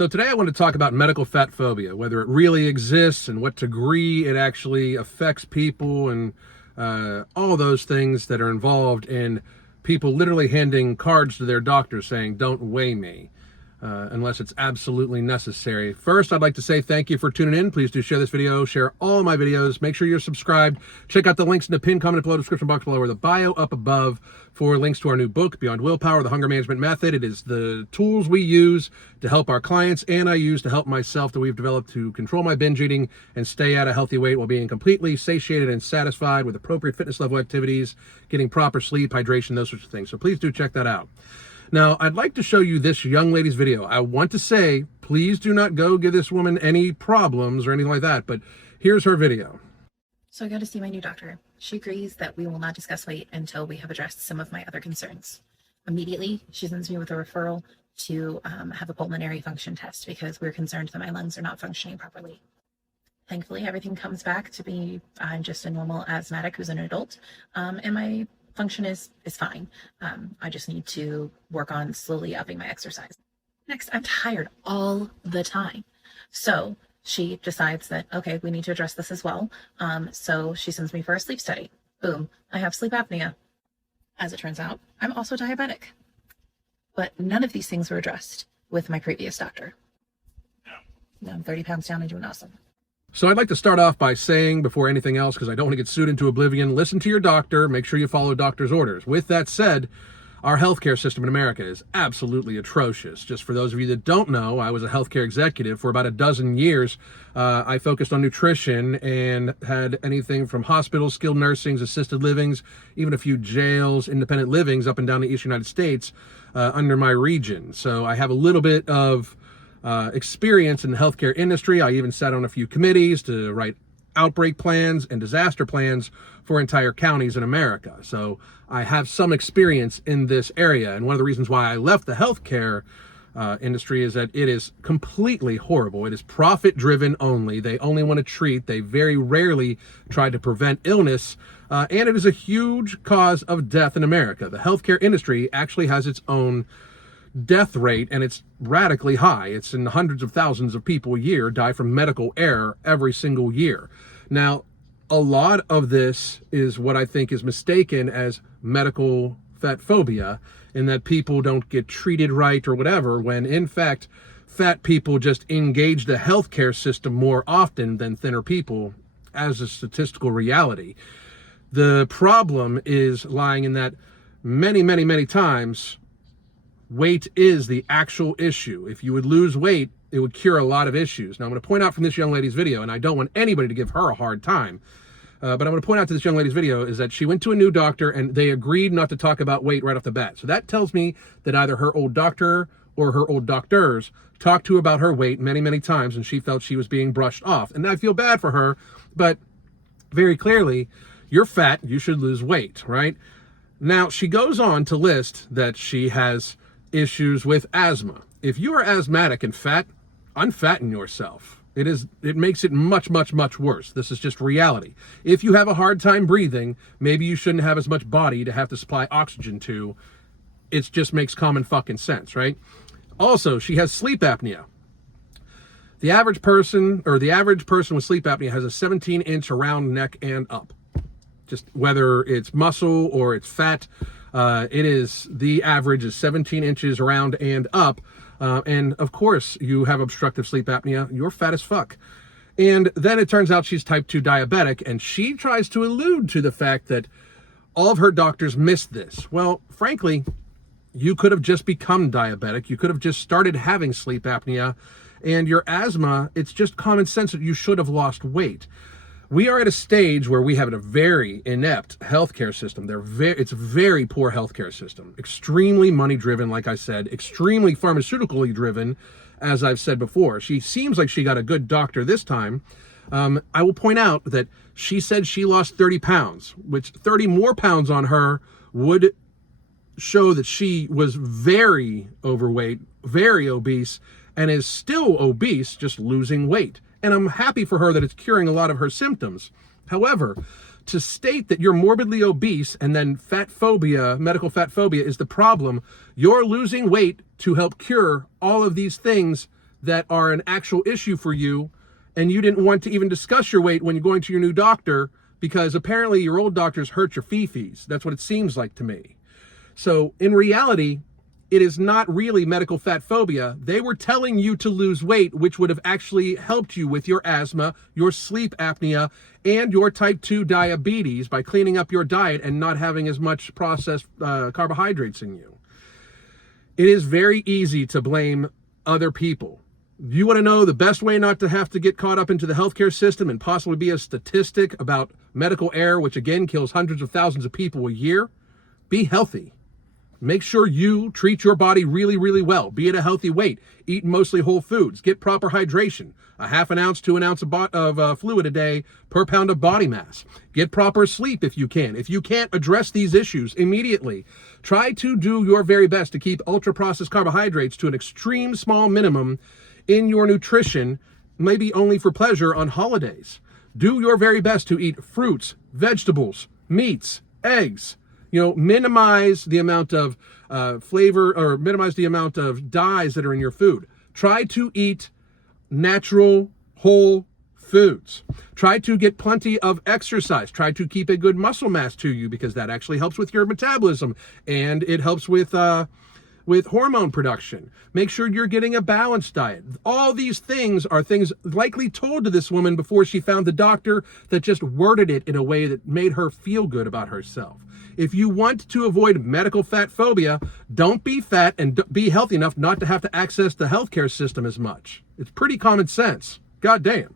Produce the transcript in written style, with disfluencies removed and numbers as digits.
So today I want to talk about medical fat phobia, whether it really exists and what degree it actually affects people, and all those things that are involved in people literally handing cards to their doctor saying, "Don't weigh me," unless it's absolutely necessary. First, I'd like to say thank you for tuning in. Please do share this video, share all my videos. Make sure you're subscribed. Check out the links in the pinned comment below, description box below, or the bio up above for links to our new book, Beyond Willpower, The Hunger Management Method. It is the tools we use to help our clients and I use to help myself that we've developed to control my binge eating and stay at a healthy weight while being completely satiated and satisfied with appropriate fitness level activities, getting proper sleep, hydration, those sorts of things. So please do check that out. Now, I'd like to show you this young lady's video. I want to say, please do not go give this woman any problems or anything like that, but here's her video. So I go to see my new doctor. She agrees that we will not discuss weight until we have addressed some of my other concerns. Immediately, she sends me with a referral to have a pulmonary function test because we're concerned that my lungs are not functioning properly. Thankfully, everything comes back to be I'm just a normal asthmatic who's an adult, and my function is fine. I just need to work on slowly upping my exercise. Next, I'm tired all the time. So she decides that, okay, we need to address this as well. So she sends me for a sleep study. Boom, I have sleep apnea. As it turns out, I'm also diabetic. But none of these things were addressed with my previous doctor. Now I'm 30 pounds down and doing awesome. So I'd like to start off by saying, before anything else, because I don't want to get sued into oblivion, listen to your doctor, make sure you follow doctor's orders. With that said, our healthcare system in America is absolutely atrocious. Just for those of you that don't know, I was a healthcare executive for about a dozen years. I focused on nutrition and had anything from hospitals, skilled nursings, assisted livings, even a few jails, independent livings up and down the Eastern United States under my region. So I have a little bit of experience in the healthcare industry. I even sat on a few committees to write outbreak plans and disaster plans for entire counties in America. So I have some experience in this area. And one of the reasons why I left the healthcare industry is that it is completely horrible. It is profit driven only. They only want to treat. They very rarely try to prevent illness. And it is a huge cause of death in America. The healthcare industry actually has its own death rate, and it's radically high. It's in the hundreds of thousands of people a year die from medical error every single year. Now, a lot of this is what I think is mistaken as medical fat phobia, in that people don't get treated right or whatever, when in fact, fat people just engage the healthcare system more often than thinner people as a statistical reality. The problem is lying in that many times, weight is the actual issue. If you would lose weight, it would cure a lot of issues. Now, I'm going to point out from this young lady's video, and I don't want anybody to give her a hard time, but I'm going to point out to this young lady's video is that she went to a new doctor and they agreed not to talk about weight right off the bat. So that tells me that either her old doctor or her old doctors talked to her about her weight many times, and she felt she was being brushed off. And I feel bad for her, but very clearly, you're fat, you should lose weight, right? Now, she goes on to list that she has issues with asthma. If you are asthmatic and fat, unfatten yourself. It makes it much worse. This is just reality. If you have a hard time breathing, maybe you shouldn't have as much body to have to supply oxygen to. It just makes common fucking sense, right? Also, she has sleep apnea. The average person with sleep apnea has a 17-inch around neck and up. Just whether it's muscle or it's fat, the average is 17 inches around and up. And of course, you have obstructive sleep apnea. You're fat as fuck. And then it turns out she's type 2 diabetic, and she tries to allude to the fact that all of her doctors missed this. Well, frankly, you could have just become diabetic. You could have just started having sleep apnea, and your asthma, it's just common sense that you should have lost weight. We are at a stage where we have a very inept healthcare system. It's a very poor healthcare system, extremely money-driven, like I said, extremely pharmaceutically driven, as I've said before. She seems like she got a good doctor this time. I will point out that she said she lost 30 pounds, which 30 more pounds on her would show that she was very overweight, very obese, and is still obese, just losing weight. And I'm happy for her that it's curing a lot of her symptoms. However, to state that you're morbidly obese and then fat phobia, medical fat phobia is the problem, you're losing weight to help cure all of these things that are an actual issue for you, and you didn't want to even discuss your weight when you're going to your new doctor because apparently your old doctors hurt your fee-fees. That's what it seems like to me. So in reality, it is not really medical fat phobia. They were telling you to lose weight, which would have actually helped you with your asthma, your sleep apnea, and your type 2 diabetes by cleaning up your diet and not having as much processed carbohydrates in you. It is very easy to blame other people. You want to know the best way not to have to get caught up into the healthcare system and possibly be a statistic about medical error, which again kills hundreds of thousands of people a year? Be healthy. Make sure you treat your body really, really well. Be at a healthy weight. Eat mostly whole foods. Get proper hydration. A half an ounce to an ounce of fluid a day per pound of body mass. Get proper sleep if you can. If you can't address these issues immediately, try to do your very best to keep ultra-processed carbohydrates to an extreme small minimum in your nutrition, maybe only for pleasure on holidays. Do your very best to eat fruits, vegetables, meats, eggs. Minimize the amount of flavor or minimize the amount of dyes that are in your food. Try to eat natural, whole foods. Try to get plenty of exercise. Try to keep a good muscle mass to you because that actually helps with your metabolism and it helps with hormone production. Make sure you're getting a balanced diet. All these things are things likely told to this woman before she found the doctor that just worded it in a way that made her feel good about herself. If you want to avoid medical fat phobia, don't be fat and be healthy enough not to have to access the healthcare system as much. It's pretty common sense. God damn.